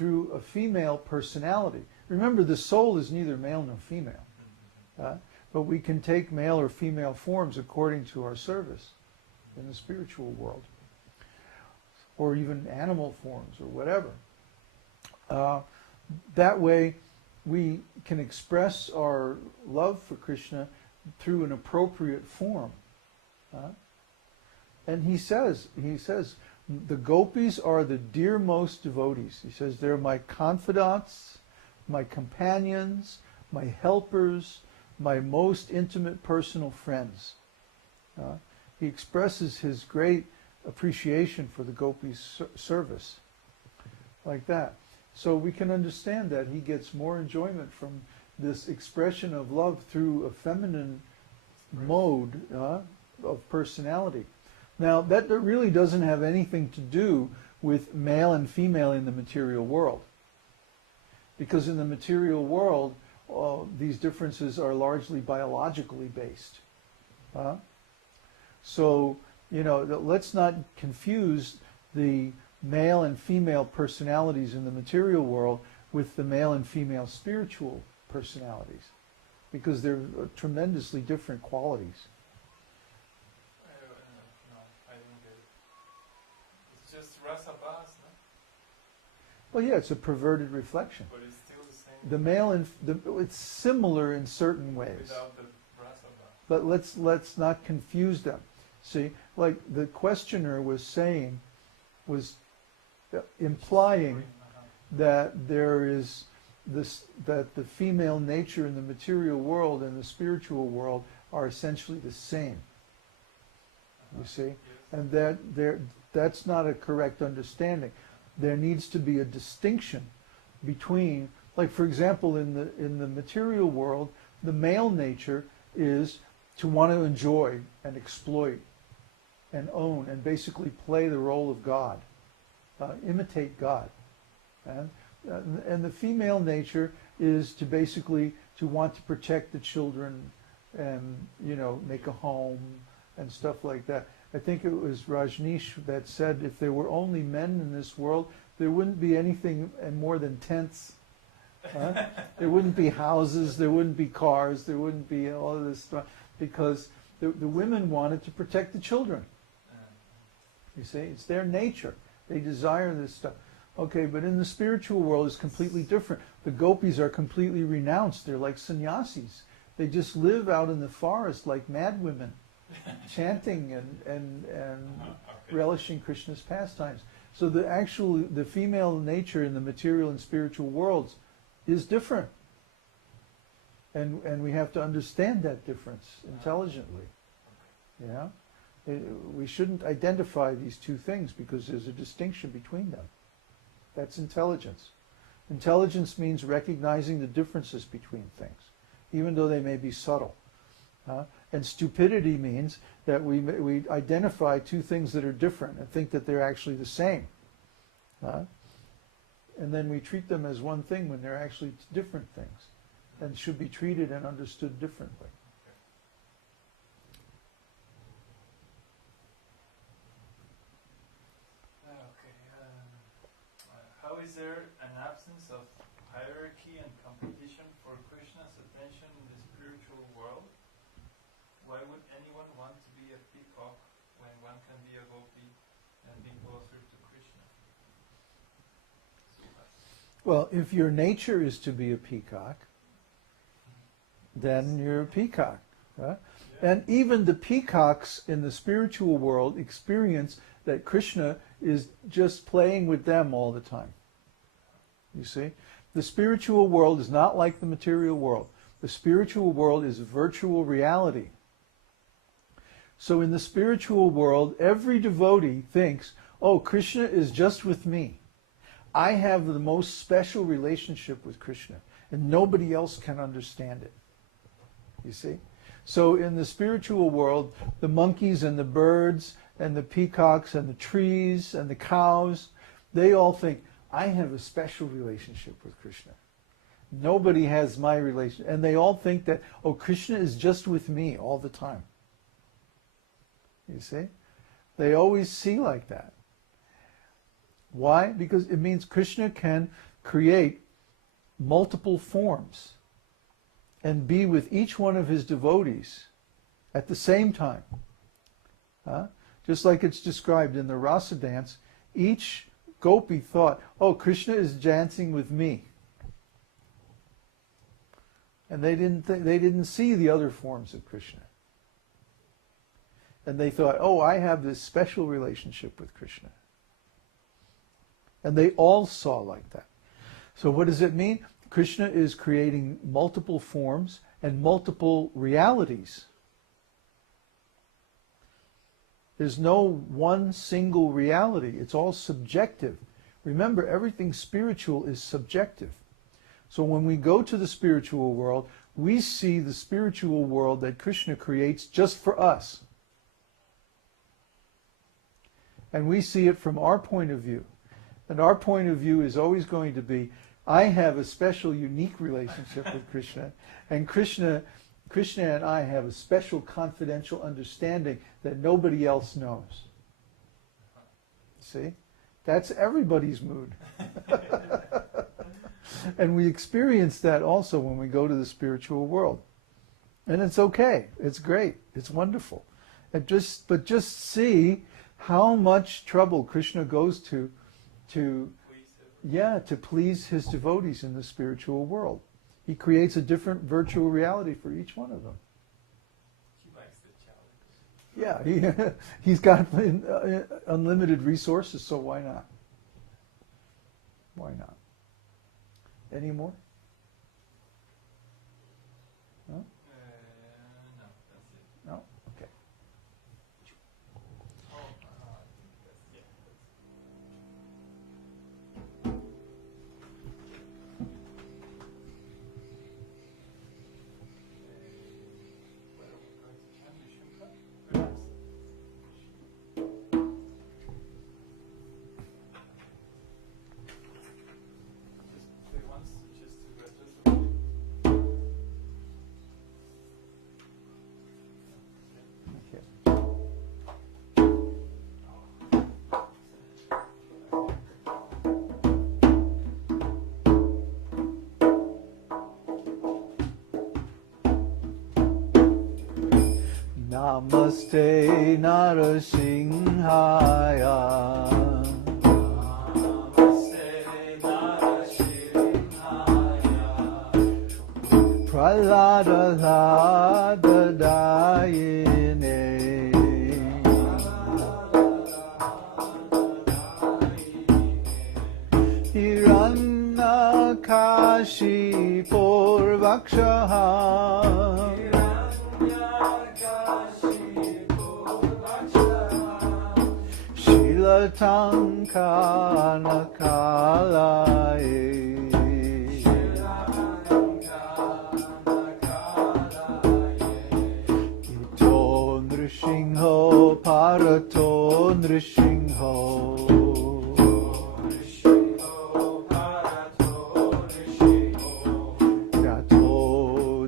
through a female personality. Remember, the soul is neither male nor female. But we can take male or female forms according to our service in the spiritual world, or even animal forms or whatever. That way we can express our love for Krishna through an appropriate form. And he says, the gopis are the dearmost devotees. He says, they're my confidants, my companions, my helpers, my most intimate personal friends. He expresses his great appreciation for the gopis' service like that. So we can understand that he gets more enjoyment from this expression of love through a feminine mode of personality. Now, that really doesn't have anything to do with male and female in the material world. Because in the material world, these differences are largely biologically based. So, let's not confuse the male and female personalities in the material world with the male and female spiritual personalities, because they're tremendously different qualities. No, I don't get it. It's just rasa bas, no? Well, yeah, it's a perverted reflection. But it's still the same. The male and it's similar in certain ways. Without the rasa bas. But let's not confuse them. See, like the questioner was saying, was implying that there is this, that the female nature in the material world and the spiritual world are essentially the same. You see, and that's not a correct understanding. There needs to be a distinction between, like for example, in the material world, the male nature is to want to enjoy and exploit and own and basically play the role of God, imitate God. And the female nature is to basically to want to protect the children and, make a home and stuff like that. I think it was Rajneesh that said if there were only men in this world, there wouldn't be anything more than tents. There wouldn't be houses, there wouldn't be cars, there wouldn't be all of this stuff, because the women wanted to protect the children. You see, it's their nature. They desire this stuff. Okay, but in the spiritual world it's completely different. The gopis are completely renounced. They're like sannyasis. They just live out in the forest like mad women, chanting and relishing Krishna's pastimes. So the female nature in the material and spiritual worlds is different. And we have to understand that difference intelligently. Yeah? We shouldn't identify these two things because there's a distinction between them. That's intelligence. Intelligence means recognizing the differences between things, even though they may be subtle. And stupidity means that we identify two things that are different and think that they're actually the same. And then we treat them as one thing when they're actually different things and should be treated and understood differently. How is there an absence of hierarchy and competition for Krishna's attention in the spiritual world? Why would anyone want to be a peacock when one can be a gopi and be closer to Krishna? Well, if your nature is to be a peacock, then you're a peacock. Huh? Yeah. And even the peacocks in the spiritual world experience that Krishna is just playing with them all the time. You see? The spiritual world is not like the material world. The spiritual world is virtual reality. So in the spiritual world, every devotee thinks, oh, Krishna is just with me. I have the most special relationship with Krishna, and nobody else can understand it. You see? So in the spiritual world, the monkeys and the birds and the peacocks and the trees and the cows, they all think, I have a special relationship with Krishna. Nobody has my relation. And they all think that, oh, Krishna is just with me all the time. You see? They always see like that. Why? Because it means Krishna can create multiple forms and be with each one of his devotees at the same time. Just like it's described in the rasa dance, each gopi thought, oh, Krishna is dancing with me. And they didn't see the other forms of Krishna. And they thought, oh, I have this special relationship with Krishna. And they all saw like that. So what does it mean? Krishna is creating multiple forms and multiple realities. There's no one single reality. It's all subjective. Remember, everything spiritual is subjective. So when we go to the spiritual world, we see the spiritual world that Krishna creates just for us. And we see it from our point of view. And our point of view is always going to be, I have a special, unique relationship with Krishna, and Krishna and I have a special confidential understanding that nobody else knows. See? That's everybody's mood. And we experience that also when we go to the spiritual world. And it's okay. It's great. It's wonderful. But just see how much trouble Krishna goes to please his devotees in the spiritual world. He creates a different virtual reality for each one of them. He likes the challenge. Yeah, he's got unlimited resources, so why not? Why not? Any more? No? No, that's it. No? Okay. Oh, I think that's, yeah, where are we going to chant? Vishnuka? Perhaps? Just play once, just to register. Okay. Namaste Narasimhaya. Prahlada Dayine. Hiranyakashi Purvakshaha. Shilatankanakalaye. Ito Nrishingho Parato Nrishingho.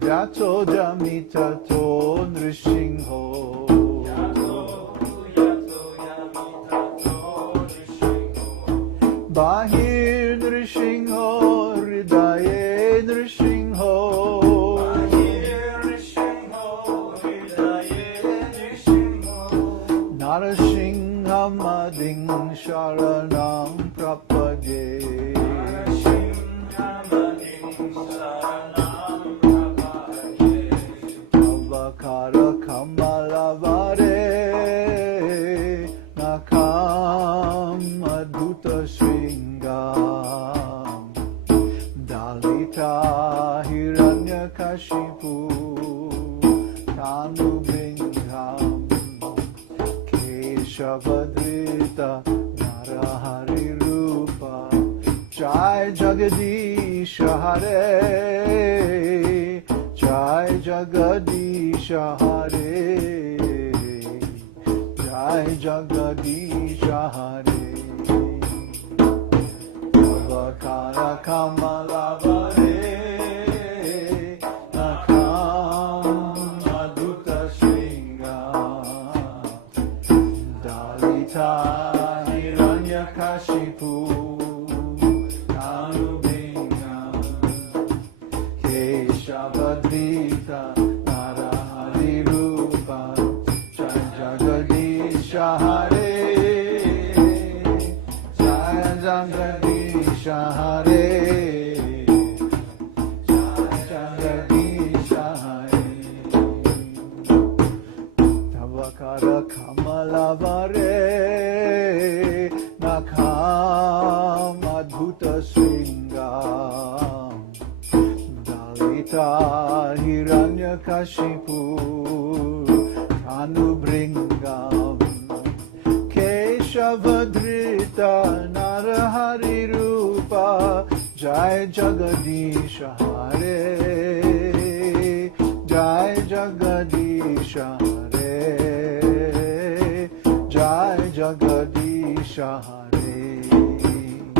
Dato Jamitato Nrishingho. Bahir Nrishingho, Hridaye Nrishingho. Narashingham Ading Sharanam Prapade. Avakara Kamalavare Nakam Adhuta Shringam Dalita Hiranyakashipu Tanubringham Keshavadrita Narahari Rupa Jai Jagadisha Hare Jai Jagadisha Hare Jai Jagadisha Hare Avakara Kamalavare Nakam Adhuta Shringam Dalita Hiranyakashipu Tanubringham Jagadeesha Hare, Jagadeesha Hare. Tavakara Kamalavare, Nakham Adbhuta Sringam, Dalita Hiranyakashipu Anubringam, Keshavadrita Narahari Rupa, Jai Jagadisha Hare, Jai Jagadisha Hare, Jai Jagadisha Hare.